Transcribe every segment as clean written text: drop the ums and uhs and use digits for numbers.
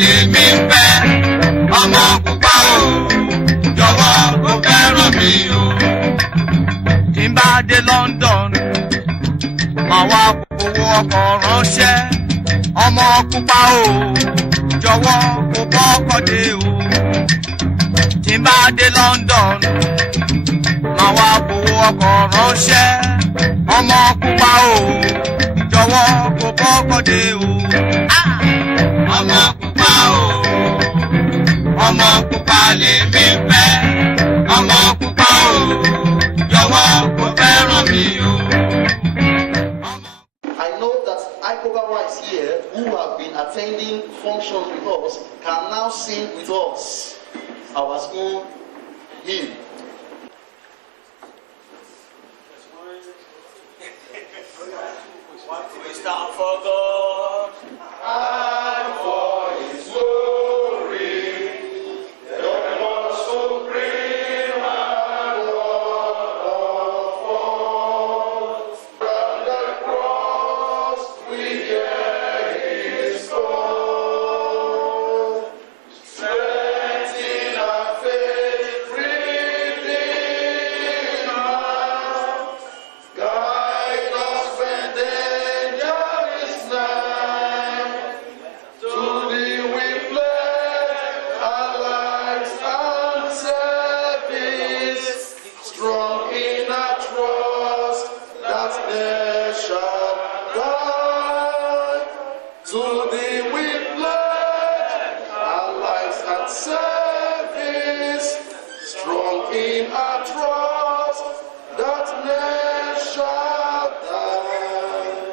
lèmi ń fẹ́, ọmọ pupa o, jọ̀wọ́ kó fẹ́ràn mi o. Tí n bá dé London, màá wá owó ọkọ̀ ránṣẹ́, ọmọ pupa o, jọ̀wọ́ kó bọ́kọ̀ dé o. Tí n bá dé London, màá wá owó ọkọ̀ ránṣẹ́, ọmọ pupa o, jọ̀wọ́ kó bọ́kọ̀ dé o. Ọmọ pupa o, ọmọ pupa lèmi ń fẹ́, ọmọ pupa o, jọ̀wọ́ kó fẹ́ràn mi o. I know that Iccoba is here, who have been attending functions with us, can now sing with us our school hymn. We stand for God and for His glory, the most supreme and Lord of all. From the cross we hear His call, strengthen our faith, redeem us, guide us when danger is nigh. To Thee we pledge our lives and service, strong in our trust that ne'er shall die. To Thee we pledge our lives and service, strong in our trust that ne'er shall die.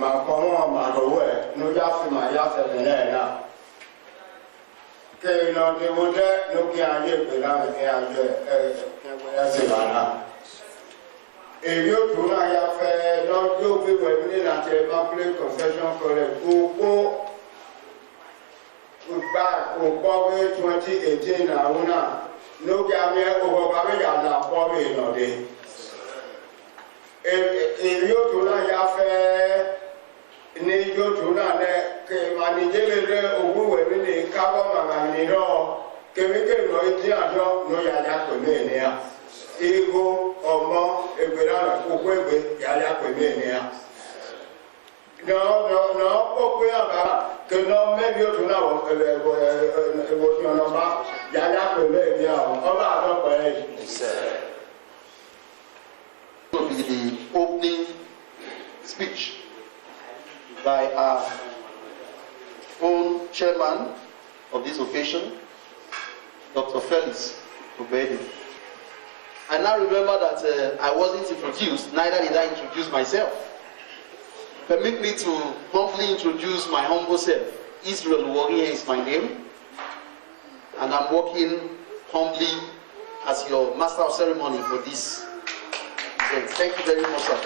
Ma kɔngɔ ma do wɛ no ya fi ma ya fɛ mɛnɛ na ke no de wo de no ki a ye pe la me ke a ye ya se ba na e yo tu na ya fɛ no do bi wɛ ni na te public confession for the ko ba ko 2018 na una no ki a me o ba me ya na ko me no de e yo tu na ya fɛ ni yo tu na ne ke mani jele re owu we ni ka bo mama ni ro ke mi ke no idi ajo no ya ya ko me ni a ego omo egbera na ko ko egbe ya ya ko me ni a no ko ko ya ba ke no me yo tu na wo tu na ba ya ya ko me ni a o ba do ko e Will be the opening speech by our own chairman of this occasion, Dr. Felix Benin. I now remember that I wasn't introduced, neither did I introduce myself. Permit me to humbly introduce my humble self. Israel Warrior is my name, and I'm working humbly as your master of ceremony for this. Thank you very much, sir.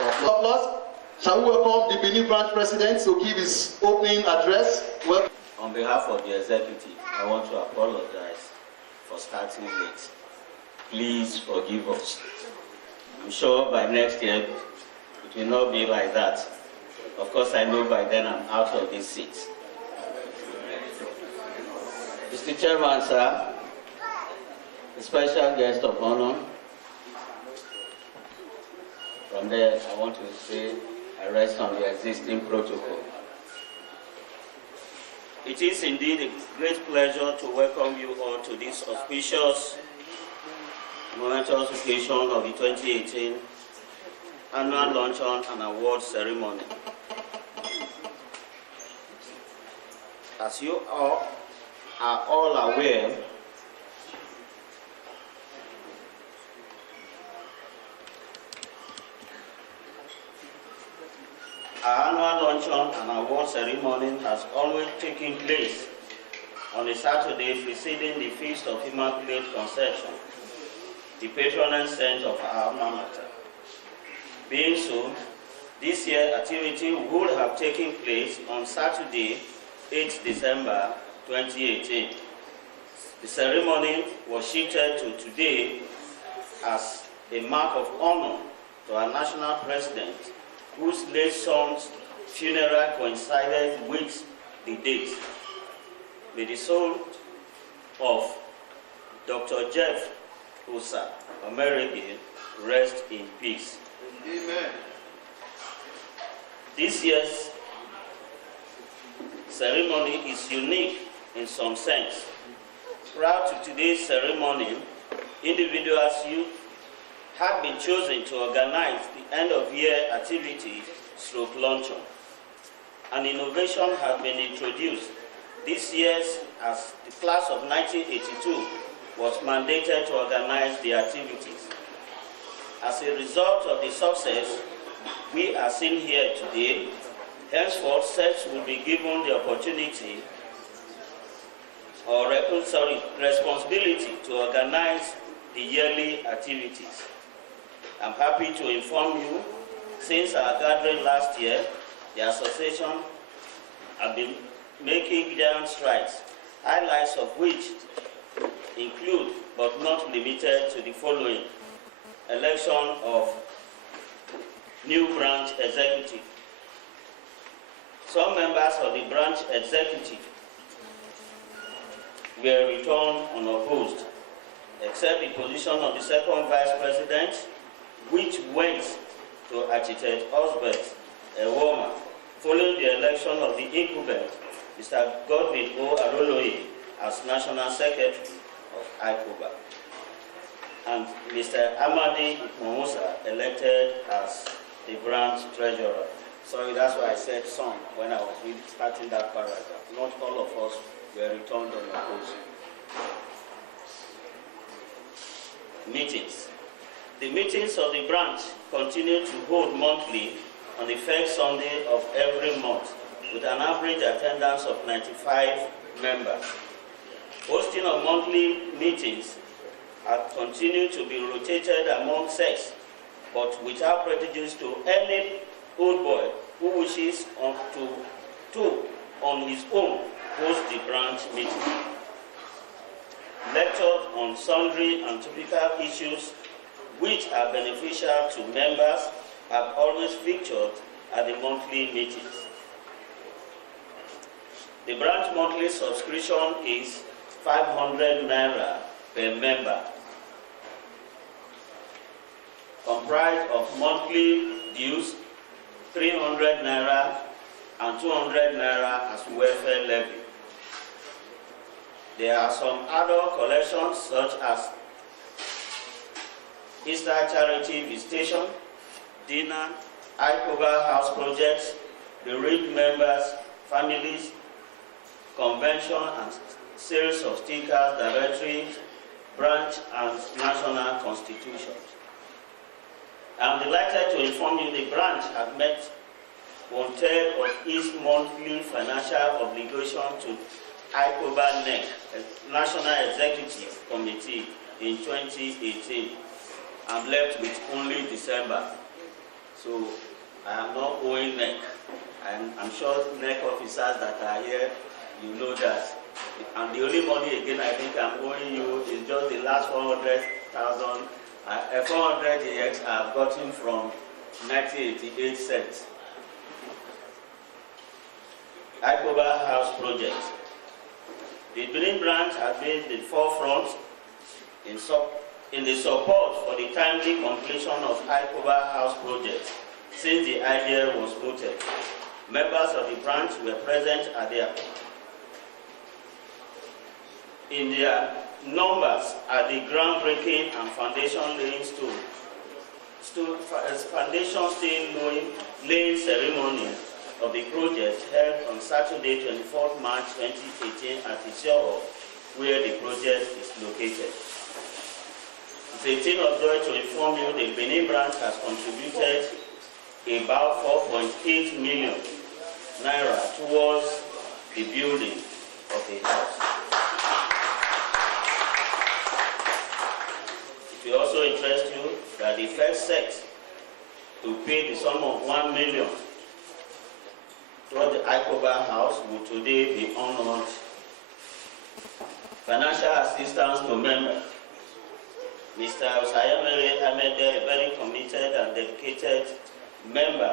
Shall we welcome the Benin branch president to give his opening address? Welcome. On behalf of the executive, I want to apologize for starting late. Please forgive us. I'm sure by next year it will not be like that. Of course, I know by then I'm out of this seat. Mr. Chairman, sir, the special guest of honor. From there, I want to say I rest on the existing protocol. It is indeed a great pleasure to welcome you all to this auspicious, momentous occasion of the 2018 Annual Luncheon and Award Ceremony. As you all are all aware, our annual luncheon and award ceremony has always taken place on a Saturday preceding the Feast of Immaculate Conception, the patronage saint of our alma mater. Being so, this year's activity would have taken place on Saturday, 8th December 2018. The ceremony was shifted to today as a mark of honor to our national president, whose late son's funeral coincided with the date. May the soul of Dr. Jeff Osa Omerege rest in peace. Amen. This year's ceremony is unique in some sense. Prior to today's ceremony, individuals youth have been chosen to organize the end-of-year activity / luncheon. An innovation has been introduced this year as the class of 1982 was mandated to organize the activities. As a result of the success we are seeing here today, henceforth sets will be given the opportunity or responsibility to organize the yearly activities. I'm happy to inform you, since our gathering last year, the association has been making giant strides, highlights of which include, but not limited to, the following: election of new branch executive. Some members of the branch executive were returned unopposed, except the position of the second vice president, which went to Architect Osbert Ewoma, following the election of the Iccoba, Mr. Godwin O. Aroloye, as National Secretary of Iccoba, and Mr. Amadi Momosa elected as the branch treasurer. Sorry, that's why I said some when I was starting that paragraph. Not all of us were returned unopposed. Meetings. The meetings of the branch continue to hold monthly on the first Sunday of every month, with an average attendance of 95 members. Hosting of monthly meetings have continued to be rotated among sects, but without prejudice to any old boy who wishes to on his own host the branch meeting. Lectures on sundry and topical issues which are beneficial to members have always featured at the monthly meetings. The branch monthly subscription is 500 naira per member, comprised of monthly dues, 300 naira and 200 naira as welfare levy. There are some other collections such as Easter charity visitation, dinner, Iccoba house projects, bereaved members, families, convention and sales of stickers, directories, branch and national constitutions. I'm delighted to inform you the branch has met 1/3 of its monthly financial obligation to Iccoba NEC, National Executive Committee, in 2018. I'm left with only December, so I am not owing NEC. And I'm sure NEC officers that are here, you know that. And the only money again I think I'm owing you is just the last 400,000, 400 EX I've gotten from 1988 cents. Iccoba House Project. The Benin branch has been the forefront in the support for the timely completion of Iccoba House Project since the idea was mooted. Members of the branch were present at in their numbers at the groundbreaking and foundation laying laying ceremony of the project held on Saturday, 24th March 2018 at Iccoba, where the project is located. It's a thing of joy to inform you the Benin branch has contributed about 4.8 million naira towards the building of the house. It will also interest you that the first set to pay the sum of 1 million toward the Iccoba house will today be honored Financial assistance to members. Mr. Osayemere Amede, a very committed and dedicated member,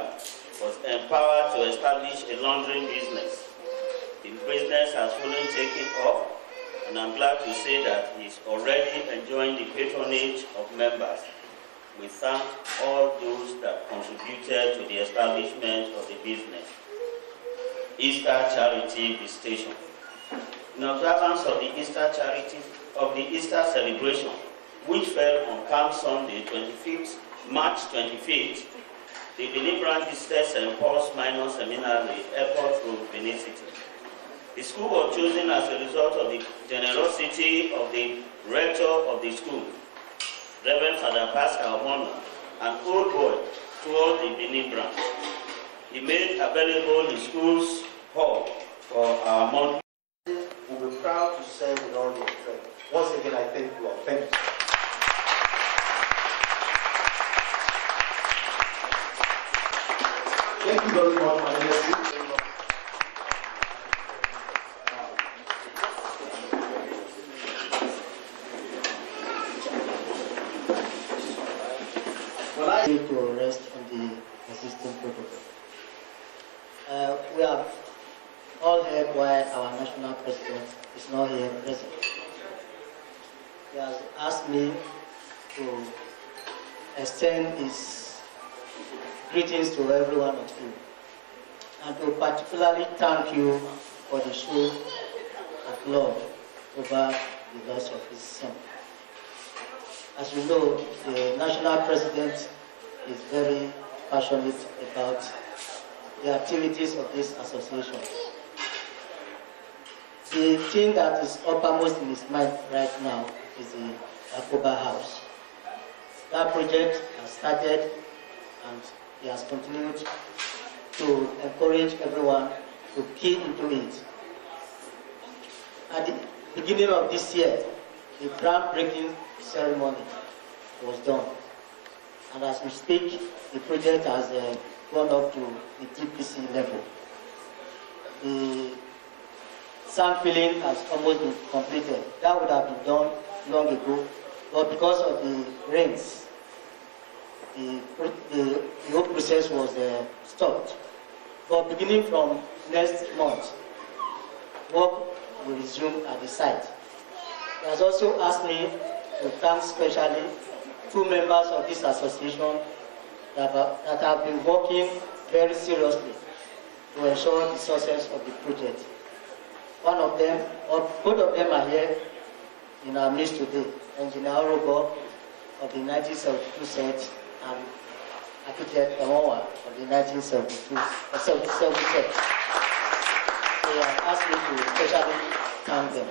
was empowered to establish a laundering business. The business has fully taken off, and I'm glad to say that he's already enjoying the patronage of members. We thank all those that contributed to the establishment of the business. Easter Charity Visitation. In observance of the Easter celebration, which fell on Palm Sunday, March 25th, the Benin branch visited St. Paul's Minor Seminary, Airport Road, Benin City. The school was chosen as a result of the generosity of the rector of the school, Reverend Father Pascal Mono, an old boy toward the Benin branch. He made available the school's hall for our monthly. We'll be proud to serve with all your strength. Once again, I thank you all. Thank you. Thank you very much, my dear. To rest on the existing protocol. We have all heard why our national president is not here present. He has asked me to extend his greetings to every one of you, and to particularly thank you for the show of love over the loss of his son. As you know, the national president is very passionate about the activities of this association. The thing that is uppermost in his mind right now is the Iccoba house. That project has started, and he has continued to encourage everyone to key into it. At the beginning of this year, the groundbreaking ceremony was done. And as we speak, the project has gone up to the DPC level. The sand filling has almost been completed. That would have been done long ago, but because of the rains, the whole process was stopped. But beginning from next month, work will resume at the site. He has also asked me to thank specially 2 members of this association that have been working very seriously to ensure the success of the project. One of them, or both of them, are here in our midst today. Engineer Iccoba of the 1972 set and architect Emowa of the 1972 set. They have asked me to especially thank them.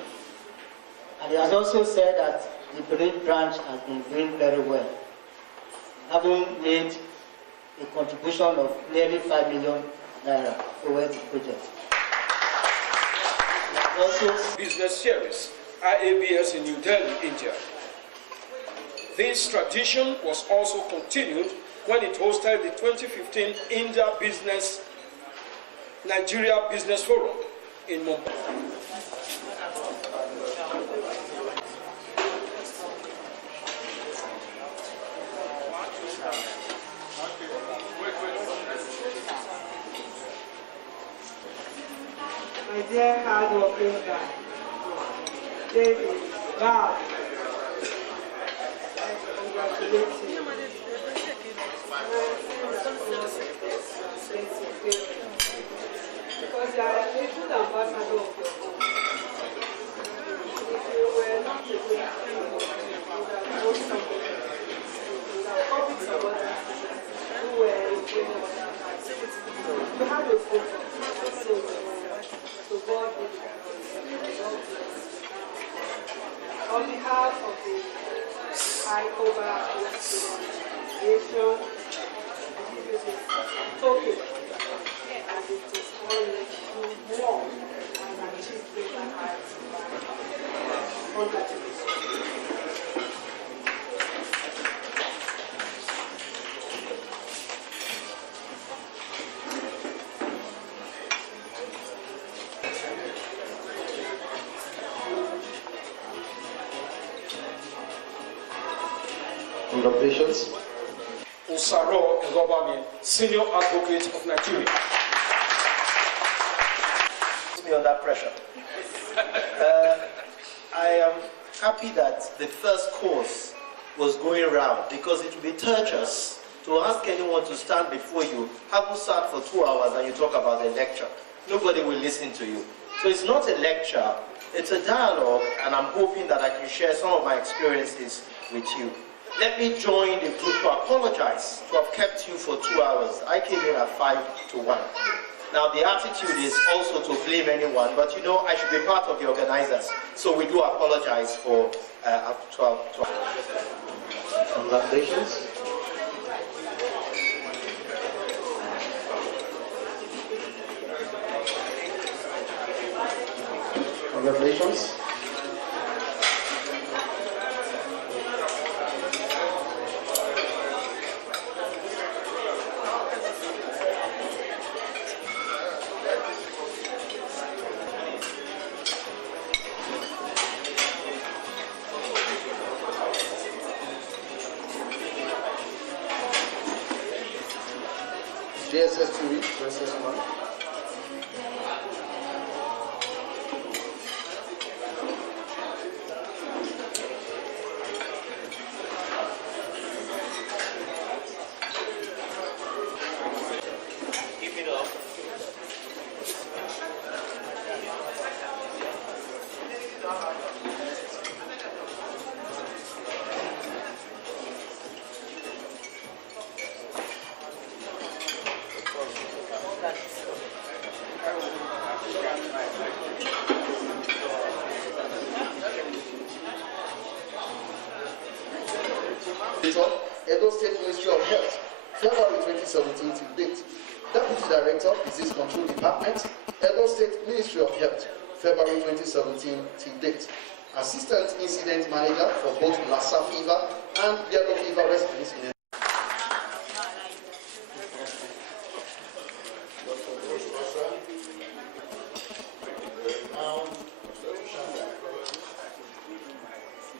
And he has also said that the Benin branch has been doing very well, having made a contribution of nearly 5 million naira towards the project. Also, Business Series, IABS in New Delhi, India. This tradition was also continued when it hosted the 2015 Nigeria Business Forum in Mumbai. My dear hard-working guy, David, wow. Congratulate you. Because you are a good ambassador of your home. If you were not a good ambassador, you would have known somebody. You would have copied somebody who were doing what you had a photo. So God will on behalf Congratulations. Osaro Ngobami, Senior Advocate of Nigeria. Put me under pressure. I am happy that the first course was going around because it will be torturous to ask anyone to stand before you, have you sat for 2 hours and you talk about a lecture. Nobody will listen to you. So it's not a lecture, it's a dialogue, and I'm hoping that I can share some of my experiences with you. Let me join the group to apologize to have kept you for 2 hours. I came in at 5 to 1. Now the attitude is also to blame anyone, but you know I should be part of the organizers. So we do apologize for 12. Congratulations. Congratulations. JSS 2 weeks versus 1. Keep it up. Edo State Ministry of Health, February 2017 to date. Deputy Director, Disease Control Department, Edo State Ministry of Health, February 2017 to date. Assistant Incident Manager for both Lassa fever and yellow fever response in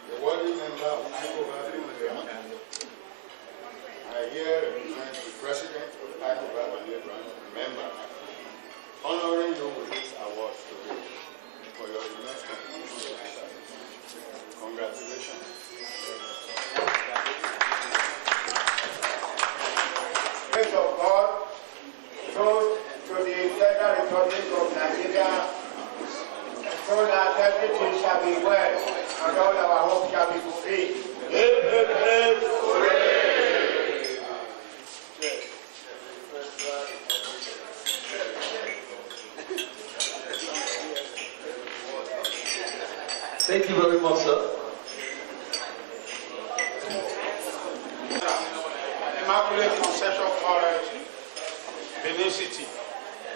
The worthy member of Iccoba, I here represent the President of Iccoba member, honoring you with this award today for your immense contribution. Congratulations. Praise of God goes to the Federal Republic of Nigeria, so that everything shall be well and all our hope shall be fulfilled. Thank you very much, sir. Immaculate Conception College, Benin City.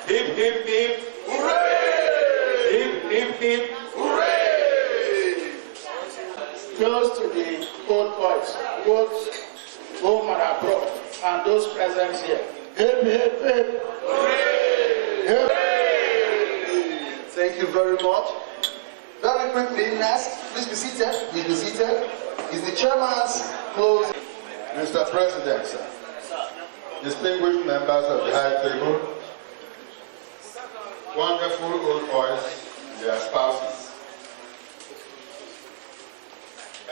Hip, hip, hip. Hooray! Hip, hip, hip. Hooray! Close to the old boys, both home and abroad, and those present here. Hip, hip, hip. Hooray! Hooray! Thank you very much. Very quickly, next, please be seated. Please be seated. Is the chairman's close. Mr. President, sir, distinguished members of the High Table, wonderful old boys and their spouses.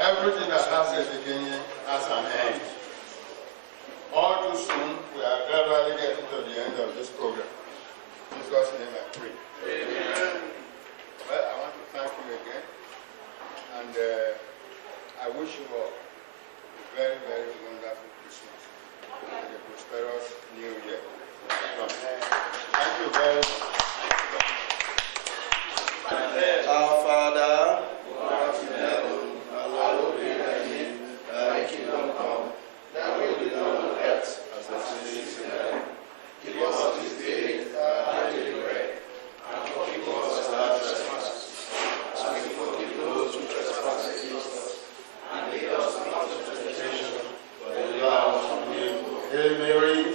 Everything that has a beginning has an end. All too soon, we are gradually getting to the end of this program. In Jesus' name I pray. Amen. Well, I want to thank you again, and I wish you all a very, very wonderful Christmas and a prosperous New Year. Thank you very much.